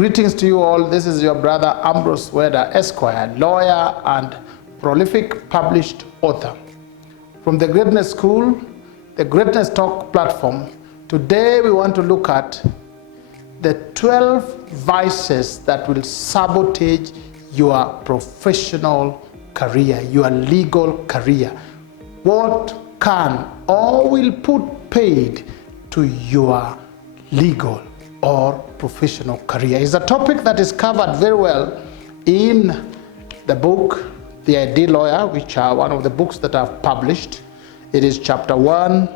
Greetings to you all. This is your brother Ambrose Weda, Esq.Lawyer, lawyer and prolific published author. From the Greatness School, the Greatness Talk platform, today we want to look at the 12 vices that will sabotage your professional career, your legal career. What can or will put paid to your legal or professional career is a topic that is covered very well in the book, The Ideal Lawyer, which are one of the books that I've published. It is chapter 1,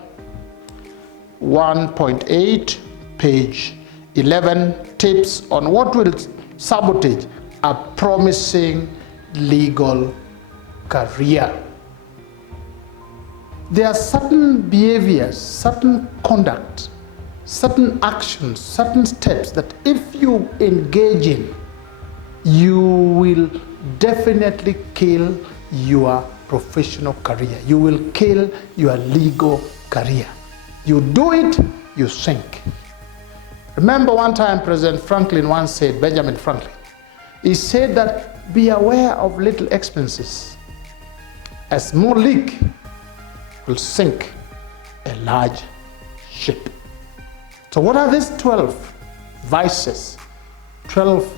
1.8, page 11, tips on what will sabotage a promising legal career. There are certain behaviors, certain conduct, certain actions, certain steps that if you engage in, you will definitely kill your professional career. You will kill your legal career. You do it, you sink. Remember one time President Franklin once said, Benjamin Franklin, he said that be aware of little expenses. A small leak will sink a large ship. So what are these 12 vices, 12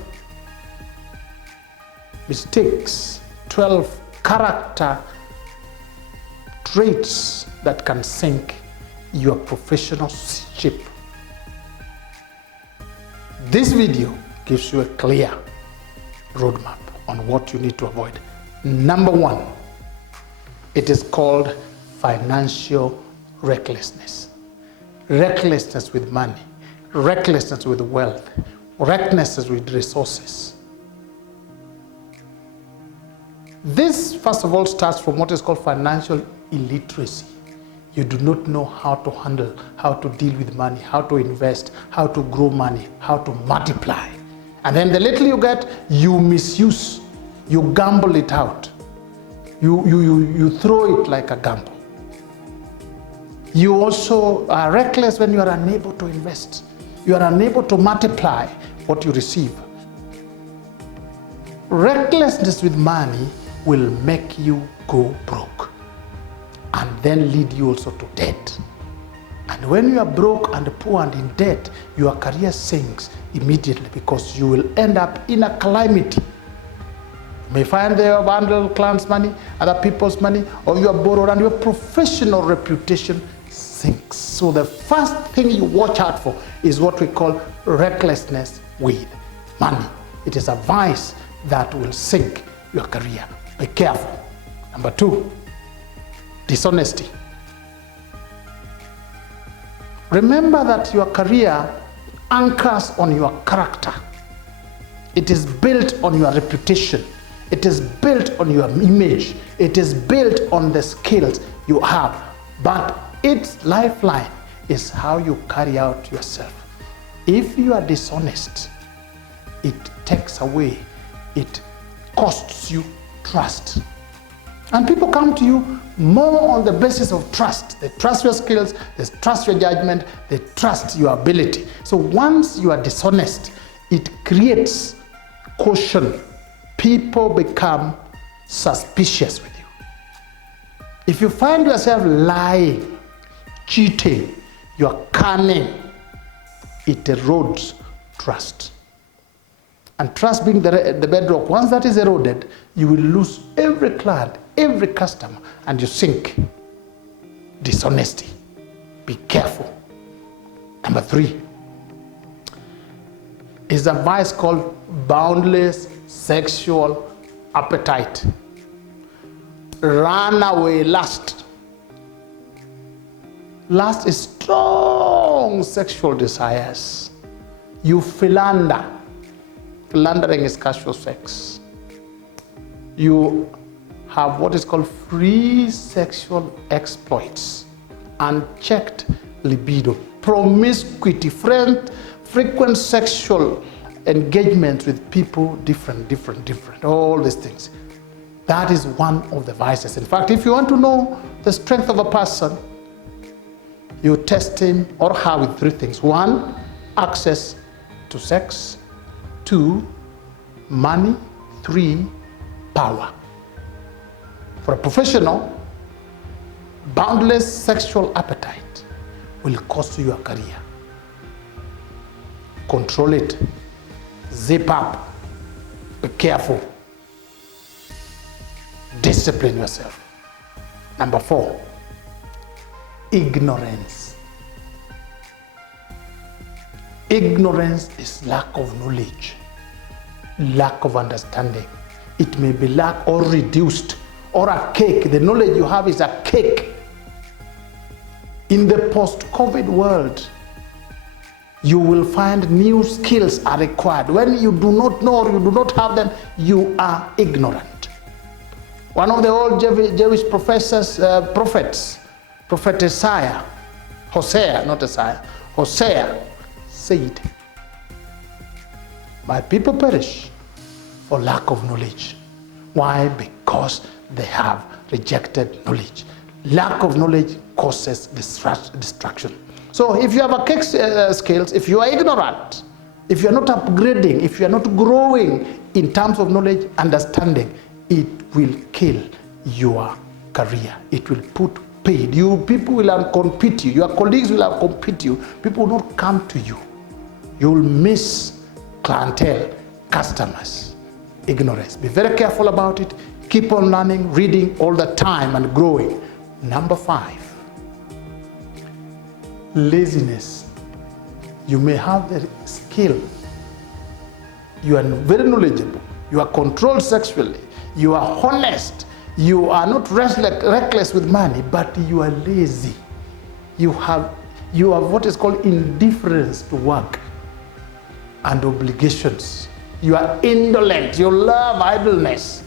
mistakes, 12 character traits that can sink your professional ship? This video gives you a clear roadmap on what you need to avoid. Number one, it is called financial recklessness. Recklessness with money, recklessness with wealth, recklessness with resources. This, first of all, starts from what is called financial illiteracy. You do not know how to handle, how to deal with money, how to invest, how to grow money, how to multiply. And then the little you get, you misuse, you gamble it out. You throw it like a gamble. You also are reckless when you are unable to invest. You are unable to multiply what you receive. Recklessness with money will make you go broke and then lead you also to debt. And when you are broke and poor and in debt, your career sinks immediately because you will end up in a calamity. You may find they have handled clients' money, other people's money, or you are borrowed and your professional reputation sinks. So the first thing you watch out for is what we call recklessness with money. It is a vice that will sink your career. Be careful. Number two, dishonesty. Remember that your career anchors on your character. It is built on your reputation. It is built on your image. It is built on the skills you have. But its lifeline is how you carry out yourself. If you are dishonest, it takes away, it costs you trust. And people come to you more on the basis of trust. They trust your skills, they trust your judgment, they trust your ability. So once you are dishonest, it creates caution. People become suspicious with you. If you find yourself lying, cheating, you are cunning, it erodes trust. And trust being the bedrock, once that is eroded, you will lose every client, every customer, and you sink. Dishonesty. Be careful. Number three is a vice called boundless sexual appetite. Runaway lust. Lust is strong sexual desires. You philander. Philandering is casual sex. You have what is called free sexual exploits, unchecked libido, promiscuity, frequent sexual engagement with people, different, all these things. That is one of the vices. In fact, if you want to know the strength of a person, you test him or her with three things. One, access to sex. 2, money. 3, power. For a professional, boundless sexual appetite will cost you your career. Control it. Zip up. Be careful. Discipline yourself. Number 4, ignorance. Ignorance is lack of knowledge, lack of understanding. It may be lack or reduced, or a cake. The knowledge you have is a cake. In the post-COVID world, you will find new skills are required. When you do not know or you do not have them, you are ignorant. One of the old Jewish prophets, Prophet Hosea said, my people perish for lack of knowledge. Why? Because they have rejected knowledge. Lack of knowledge causes distraction. So if you have a cake skills, if you are ignorant, if you are not upgrading, if you are not growing in terms of knowledge, understanding, it will kill your career. It will put paid. People will compete you. Your colleagues will compete you. People will not come to you. You will miss clientele, customers. Ignorance. Be very careful about it. Keep on learning, reading all the time and growing. Number 5, laziness. You may have the skill. You are very knowledgeable. You are controlled sexually. You are honest. You are not reckless with money, but you are lazy. You have what is called indifference to work and obligations. You are indolent. You love idleness.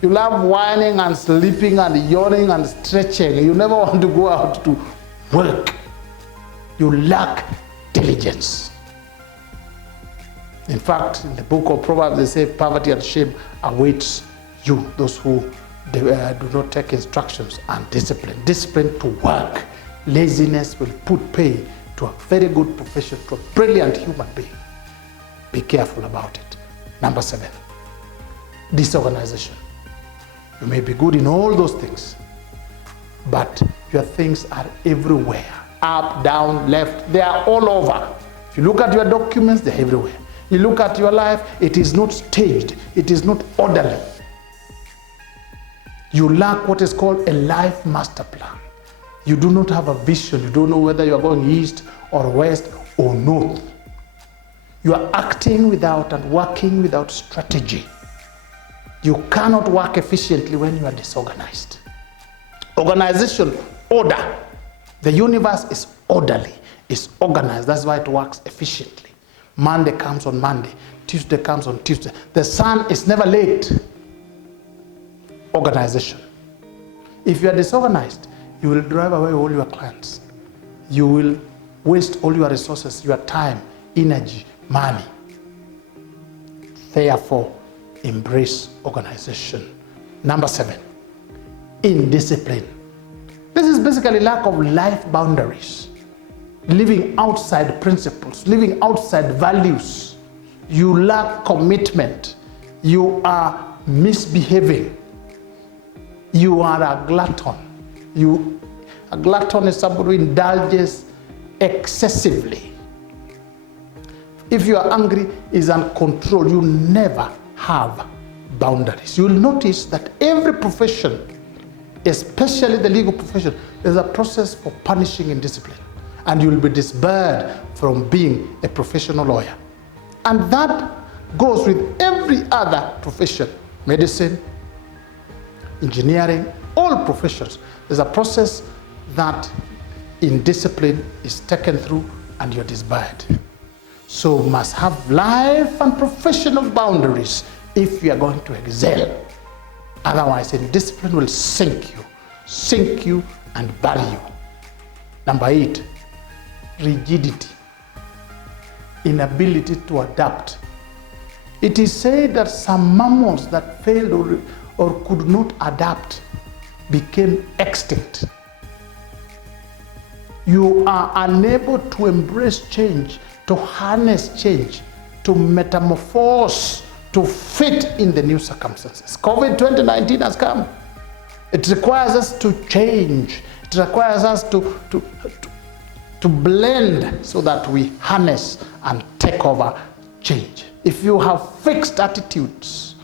You love whining and sleeping and yawning and stretching. You never want to go out to work. You lack diligence. In fact, in the book of Proverbs, they say poverty and shame awaits you, those who do not take instructions and discipline. Discipline to work. Laziness will put pay to a very good profession, to a brilliant human being. Be careful about it. Number 7, disorganization. You may be good in all those things, but your things are everywhere. Up, down, left, they are all over. If you look at your documents, they're everywhere. You look at your life, it is not staged. It is not orderly. You lack what is called a life master plan. You do not have a vision. You don't know whether you are going east or west or north. You are acting without and working without strategy. You cannot work efficiently when you are disorganized. Organization, order. The universe is orderly, is organized. That's why it works efficiently. Monday comes on Monday. Tuesday comes on Tuesday. The sun is never late. Organization. If you are disorganized, you will drive away all your clients. You will waste all your resources, your time, energy, money. Therefore, embrace organization. Number 7, indiscipline. This is basically lack of life boundaries. Living outside principles, living outside values. You lack commitment. You are misbehaving. You are a glutton. A glutton is somebody who indulges excessively. If you are angry, is uncontrolled. You never have boundaries. You will notice that every profession, especially the legal profession, there's a process for punishing and discipline. And you will be disbarred from being a professional lawyer. And that goes with every other profession. Medicine, engineering, all professions. There's a process that indiscipline is taken through and you're disbarred. So must have life and professional boundaries if you are going to excel. Otherwise, indiscipline will sink you and bury you. Number 8, rigidity, inability to adapt. It is said that some mammals that failed or could not adapt became extinct. You are unable to embrace change, to harness change, to metamorphose, to fit in the new circumstances. COVID-2019 has come. It requires us to change. It requires us to blend so that we harness and take over change. If you have fixed attitudes,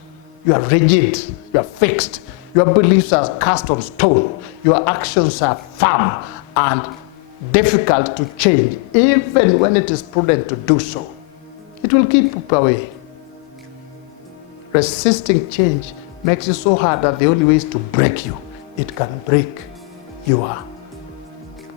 you are rigid, you are fixed, your beliefs are cast on stone, your actions are firm and difficult to change, even when it is prudent to do so, it will keep you away. Resisting change makes you so hard that the only way is to break you. It can break your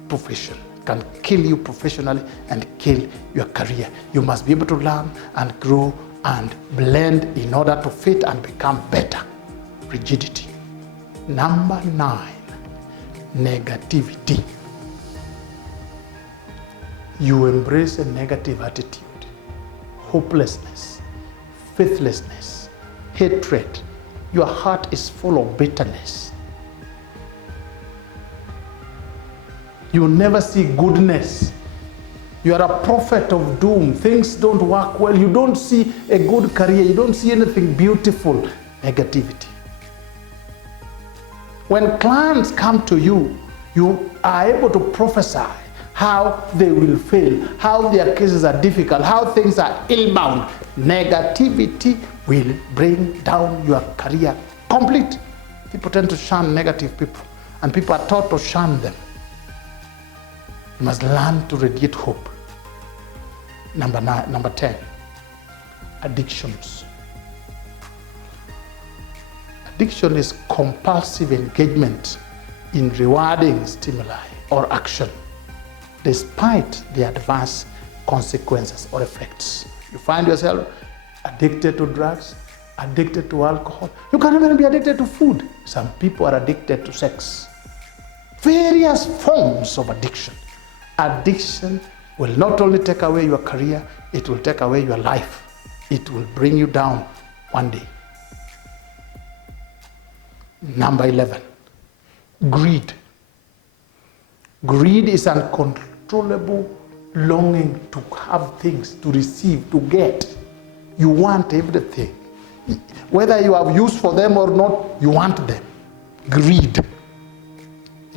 profession, it can kill you professionally and kill your career. You must be able to learn and grow and blend in order to fit and become better. Rigidity. Number 9, negativity. You embrace a negative attitude, hopelessness, faithlessness, hatred. Your heart is full of bitterness. You never see goodness. You are a prophet of doom. Things don't work well. You don't see a good career. You don't see anything beautiful. Negativity. When clients come to you, you are able to prophesy how they will fail, how their cases are difficult, how things are ill-bound. Negativity will bring down your career complete. People tend to shun negative people, and people are taught to shun them. You must learn to radiate hope. Number 10, addictions. Addiction is compulsive engagement in rewarding stimuli or action, despite the adverse consequences or effects. You find yourself addicted to drugs, addicted to alcohol. You can even be addicted to food. Some people are addicted to sex. Various forms of addiction. Addiction will not only take away your career, it will take away your life. It will bring you down one day. Number 11, greed. Greed is uncontrollable longing to have things, to receive, to get. You want everything. Whether you have use for them or not, you want them. Greed.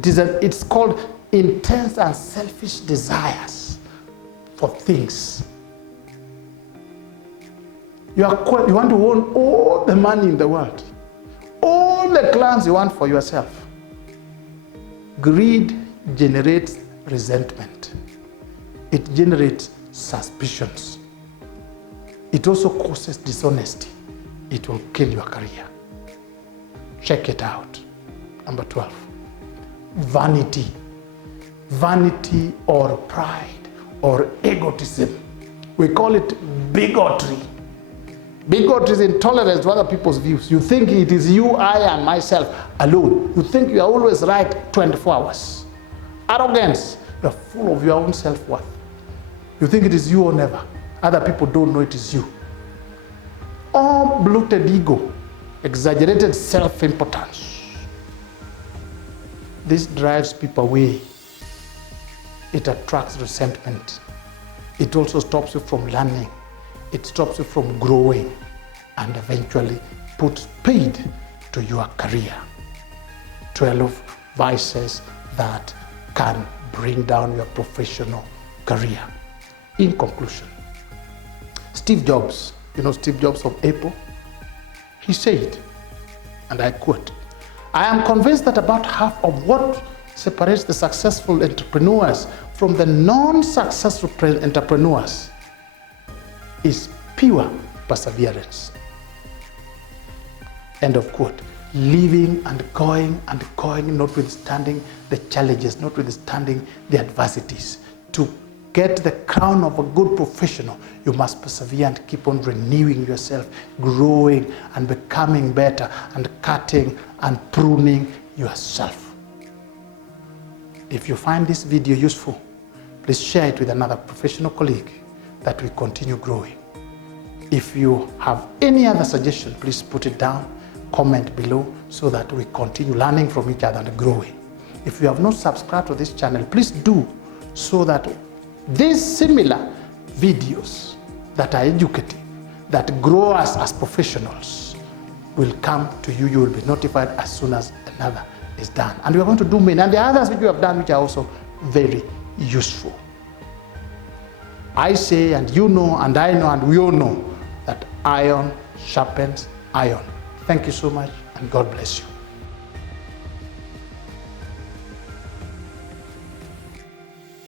It's called intense and selfish desires for things. You want to own all the money in the world, all the clients you want for yourself. Greed generates resentment. It generates suspicions. It also causes dishonesty. It will kill your career. Check it out. Number 12, vanity. Vanity or pride or egotism. We call it bigotry. Bigotry is intolerance to other people's views. You think it is you, I, and myself alone. You think you are always right 24 hours. Arrogance. You are full of your own self-worth. You think it is you or never. Other people don't know it is you. Or bloated ego. Exaggerated self-importance. This drives people away. It attracts resentment. It also stops you from learning. It stops you from growing and eventually puts speed to your career. 12 vices that can bring down your professional career. In conclusion, Steve Jobs, you know Steve Jobs of Apple, he said, and I quote, "I am convinced that about half of what separates the successful entrepreneurs from the non-successful entrepreneurs is pure perseverance." End of quote. Living and going, notwithstanding the challenges, notwithstanding the adversities. To get the crown of a good professional, you must persevere and keep on renewing yourself, growing and becoming better, and cutting and pruning yourself. If you find this video useful, please share it with another professional colleague that we continue growing. If you have any other suggestion, please put it down, comment below so that we continue learning from each other and growing. If you have not subscribed to this channel, please do, so that these similar videos that are educative, that grow us as professionals, will come to you. You will be notified as soon as another is done. And we are going to do many. And the others which we have done, which are also very useful. I say, and you know, and I know, and we all know that iron sharpens iron. Thank you so much, and God bless you.